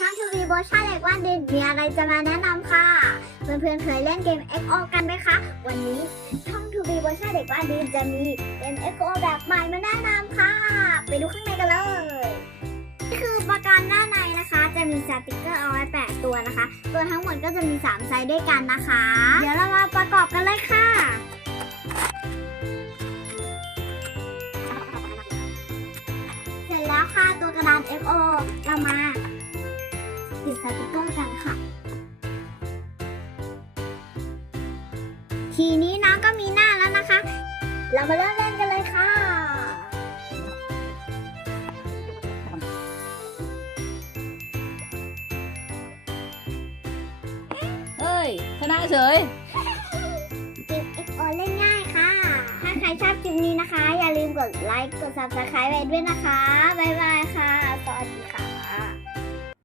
ช่องทีวีโบชาเด็กวันดินมีอะไรจะมาแนะนำค่ะ เพื่อนๆเคยเล่นเกม XO กันไหมคะ วันนี้ช่องทีวีโบชาเด็กวันดินจะมีเกม XO แบบใหม่มาแนะนำค่ะ ไปดูข้างในกันเลย นี่คือประกันหน้าในนะคะ จะมีสติกเกอร์เอาไว้แปะตัวนะคะ ตัวทั้งหมดก็จะมี 3 ไซส์ด้วยกันนะคะ เดี๋ยวเรามาประกอบกันเลยค่ะเสร็จแล้วค่ะตัว ทีนี้น้องก็มีหน้าแล้วนะคะ เรามาเริ่มเล่นกันเลยค่ะเฮ้ยชนะเฉยเกม XO เล่นง่ายค่ะ ถ้าใครชอบคลิปนี้นะคะ อย่าลืมกดไลค์ กด subscribe ไว้ด้วยนะคะ บ๊ายบายค่ะ